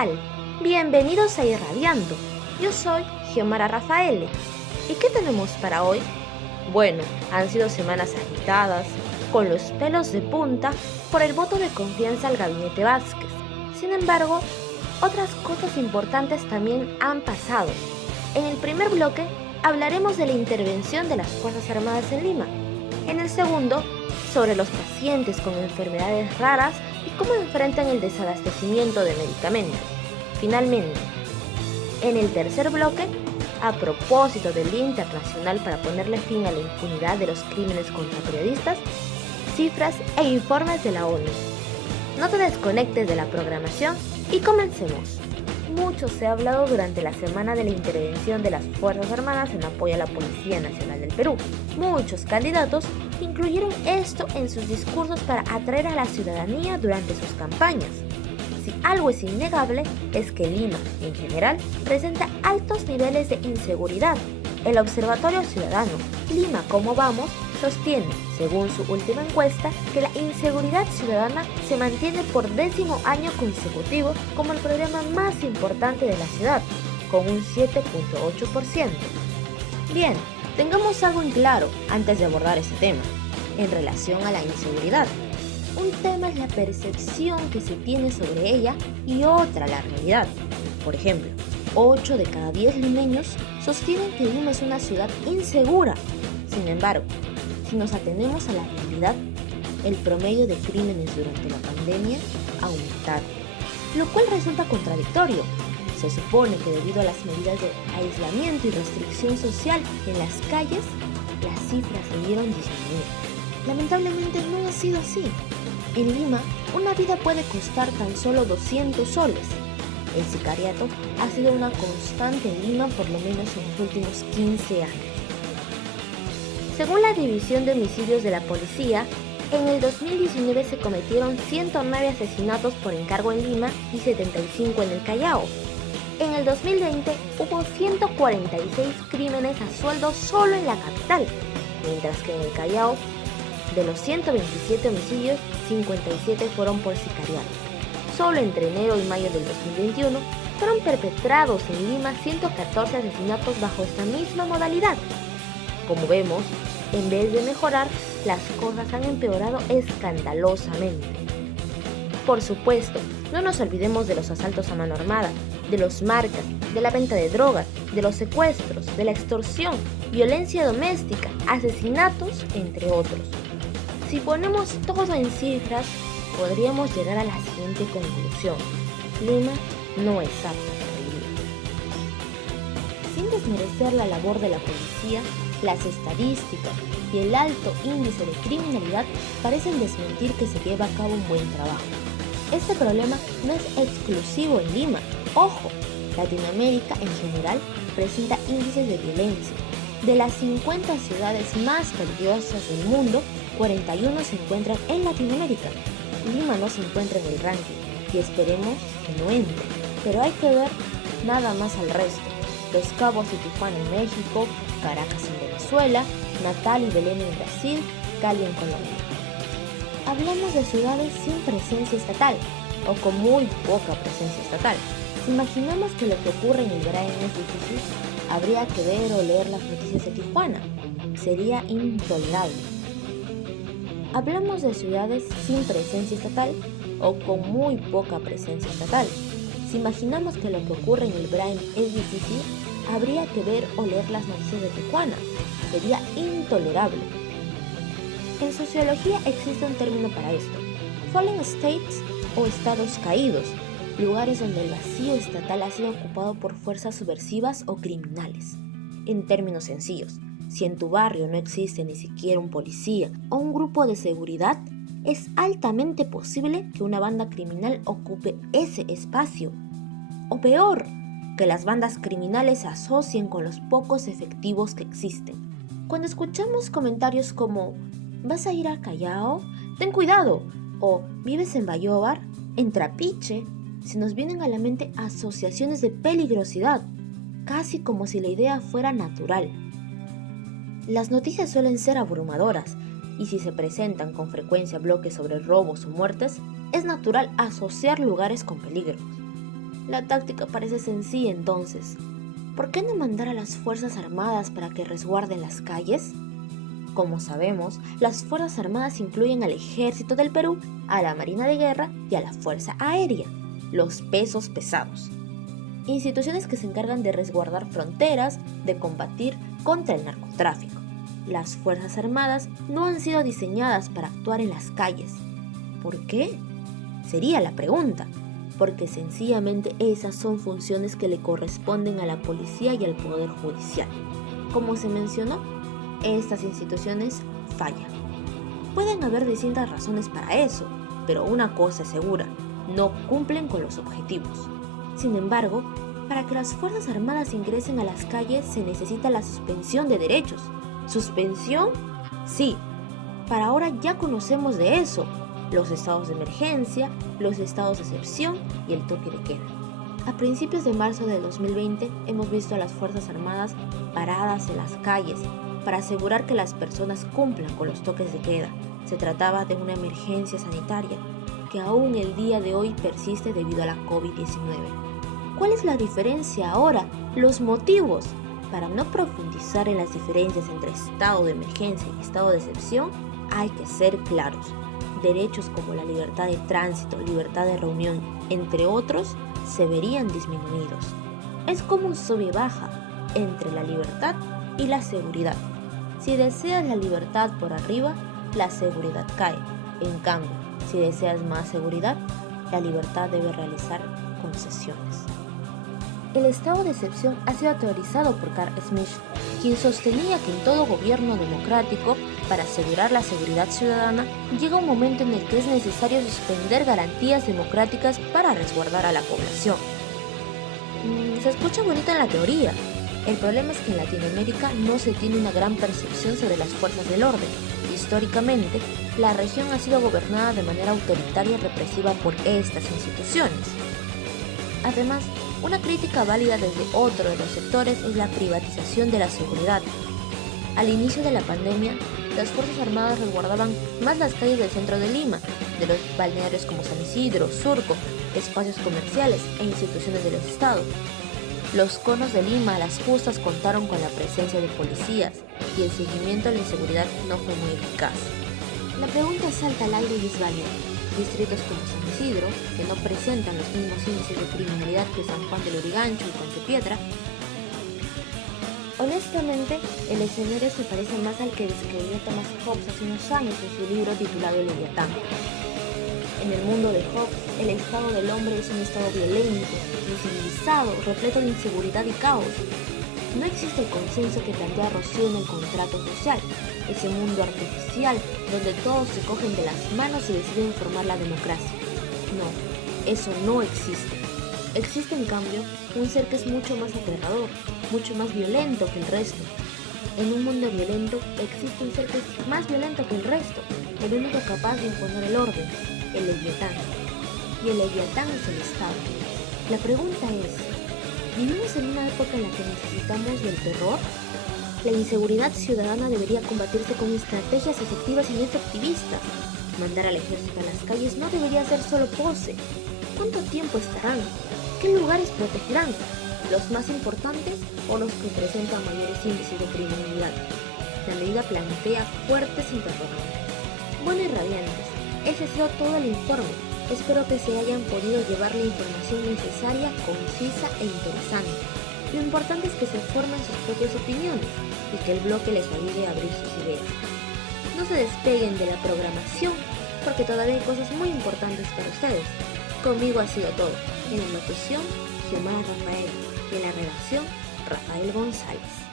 tal? Bienvenidos a Irradiando. Yo soy Xiomara Rafaele. ¿Y qué tenemos para hoy? Bueno, han sido semanas agitadas, con los pelos de punta por el voto de confianza al gabinete Vázquez. Sin embargo, otras cosas importantes también han pasado. En el primer bloque hablaremos de la intervención de las Fuerzas Armadas en Lima. En el segundo, sobre los pacientes con enfermedades raras y cómo enfrentan el desabastecimiento de medicamentos. Finalmente, en el tercer bloque, a propósito del Día Internacional para ponerle fin a la impunidad de los crímenes contra periodistas, cifras e informes de la ONU. No te desconectes de la programación y comencemos. Mucho se ha hablado durante la semana de la intervención de las Fuerzas Armadas en apoyo a la Policía Nacional del Perú. Muchos candidatos incluyeron esto en sus discursos para atraer a la ciudadanía durante sus campañas. Si algo es innegable, es que Lima, en general, presenta altos niveles de inseguridad. El Observatorio Ciudadano Lima Cómo Vamos sostiene, según su última encuesta, que la inseguridad ciudadana se mantiene por 10º año consecutivo como el problema más importante de la ciudad, con un 7.8%. Bien, tengamos algo en claro antes de abordar ese tema, en relación a la inseguridad. Un tema es la percepción que se tiene sobre ella y otra la realidad. Por ejemplo, 8 de cada 10 limeños sostienen que Lima es una ciudad insegura. Sin embargo, si nos atenemos a la realidad, el promedio de crímenes durante la pandemia ha aumentado, lo cual resulta contradictorio. Se supone que debido a las medidas de aislamiento y restricción social en las calles, las cifras debieron disminuir. Lamentablemente no ha sido así. En Lima, una vida puede costar tan solo 200 soles. El sicariato ha sido una constante en Lima por lo menos en los últimos 15 años. Según la División de Homicidios de la Policía, en el 2019 se cometieron 109 asesinatos por encargo en Lima y 75 en el Callao. En el 2020 hubo 146 crímenes a sueldo solo en la capital, mientras que en el Callao, de los 127 homicidios, 57 fueron por sicariato. Solo entre enero y mayo del 2021 fueron perpetrados en Lima 114 asesinatos bajo esta misma modalidad. Como vemos, en vez de mejorar, las cosas han empeorado escandalosamente. Por supuesto, no nos olvidemos de los asaltos a mano armada, de los marcas, de la venta de drogas, de los secuestros, de la extorsión, violencia doméstica, asesinatos, entre otros. Si ponemos todo en cifras, podríamos llegar a la siguiente conclusión: Lima no es apta para vivir. Sin desmerecer la labor de la policía, las estadísticas y el alto índice de criminalidad parecen desmentir que se lleva a cabo un buen trabajo. Este problema no es exclusivo en Lima. Ojo, Latinoamérica en general presenta índices de violencia. De las 50 ciudades más peligrosas del mundo, 41 se encuentran en Latinoamérica. Lima no se encuentra en el ranking y esperemos que no entre, pero hay que ver nada más al resto. Los Cabos y Tijuana en México, Caracas en Venezuela, Natal y Belén en Brasil, Cali en Colombia. Hablamos de ciudades sin presencia estatal o con muy poca presencia estatal. Si imaginamos que lo que ocurre en el Brain es difícil, habría que ver o leer las noticias de Tijuana. Sería intolerable. Hablamos de ciudades sin presencia estatal o con muy poca presencia estatal. Si imaginamos que lo que ocurre en el Brain es difícil, habría que ver o leer las noticias de Tijuana. Sería intolerable. En sociología existe un término para esto: fallen states o estados caídos, lugares donde el vacío estatal ha sido ocupado por fuerzas subversivas o criminales. En términos sencillos, si en tu barrio no existe ni siquiera un policía o un grupo de seguridad, es altamente posible que una banda criminal ocupe ese espacio. O peor, que las bandas criminales se asocien con los pocos efectivos que existen. Cuando escuchamos comentarios como ¿vas a ir al Callao? ¡Ten cuidado! O ¿vives en Bayóvar? En Trapiche, se nos vienen a la mente asociaciones de peligrosidad, casi como si la idea fuera natural. Las noticias suelen ser abrumadoras, y si se presentan con frecuencia bloques sobre robos o muertes, es natural asociar lugares con peligros. La táctica parece sencilla entonces. ¿Por qué no mandar a las Fuerzas Armadas para que resguarden las calles? Como sabemos, las Fuerzas Armadas incluyen al Ejército del Perú, a la Marina de Guerra y a la Fuerza Aérea, los pesos pesados. Instituciones que se encargan de resguardar fronteras, de combatir contra el narcotráfico. Las Fuerzas Armadas no han sido diseñadas para actuar en las calles. ¿Por qué? Sería la pregunta. Porque sencillamente esas son funciones que le corresponden a la policía y al Poder Judicial. Como se mencionó, estas instituciones fallan. Pueden haber distintas razones para eso, pero una cosa es segura, no cumplen con los objetivos. Sin embargo, para que las Fuerzas Armadas ingresen a las calles se necesita la suspensión de derechos. ¿Suspensión? Sí. Para ahora ya conocemos de eso. Los estados de emergencia, los estados de excepción y el toque de queda. A principios de marzo del 2020 hemos visto a las Fuerzas Armadas paradas en las calles para asegurar que las personas cumplan con los toques de queda. Se trataba de una emergencia sanitaria que aún el día de hoy persiste debido a la COVID-19. ¿Cuál es la diferencia ahora? Los motivos. Para no profundizar en las diferencias entre estado de emergencia y estado de excepción, hay que ser claros. Derechos como la libertad de tránsito, libertad de reunión, entre otros, se verían disminuidos. Es como un sube y baja entre la libertad y la seguridad. Si deseas la libertad por arriba, la seguridad cae. En cambio, si deseas más seguridad, la libertad debe realizar concesiones. El estado de excepción ha sido teorizado por Carl Schmitt, quien sostenía que en todo gobierno democrático, para asegurar la seguridad ciudadana, llega un momento en el que es necesario suspender garantías democráticas para resguardar a la población. Se escucha bonita en la teoría. El problema es que en Latinoamérica no se tiene una gran percepción sobre las fuerzas del orden. Históricamente, la región ha sido gobernada de manera autoritaria y represiva por estas instituciones. Además, una crítica válida desde otro de los sectores es la privatización de la seguridad. Al inicio de la pandemia, las Fuerzas Armadas resguardaban más las calles del centro de Lima, de los balnearios como San Isidro, Surco, espacios comerciales e instituciones del Estado. Los conos de Lima a las justas contaron con la presencia de policías y el seguimiento a la inseguridad no fue muy eficaz. La pregunta salta al aire y es válida. Distritos como San Isidro, que no presentan los mismos índices de criminalidad que San Juan del Lurigancho y Puente Piedra. Honestamente, el escenario se parece más al que describió Thomas Hobbes hace unos años en su libro titulado El Leviatán. En el mundo de Hobbes, el estado del hombre es un estado violento, incivilizado, repleto de inseguridad y caos. No existe el consenso que plantea Rousseau en el contrato social, ese mundo artificial donde todos se cogen de las manos y deciden formar la democracia. No, eso no existe. Existe en cambio un ser que es mucho más aterrador, mucho más violento que el resto. En un mundo violento existe un ser que es más violento que el resto, el único capaz de imponer el orden, el Leviatán. Y el Leviatán es el Estado. La pregunta es, ¿vivimos en una época en la que necesitamos del terror? La inseguridad ciudadana debería combatirse con estrategias efectivas y no efectivistas. Mandar al ejército a las calles no debería ser solo pose. ¿Cuánto tiempo estarán? ¿Qué lugares protegerán? ¿Los más importantes o los que presentan mayores índices de criminalidad? La medida plantea fuertes interrogantes. Bueno y radiantes, ese ha sido todo el informe. Espero que se hayan podido llevar la información necesaria, concisa e interesante. Lo importante es que se formen sus propias opiniones y que el bloque les ayude a abrir sus ideas. No se despeguen de la programación porque todavía hay cosas muy importantes para ustedes. Conmigo ha sido todo. En la locución, Xiomara Rafael. Y en la redacción, Rafael González.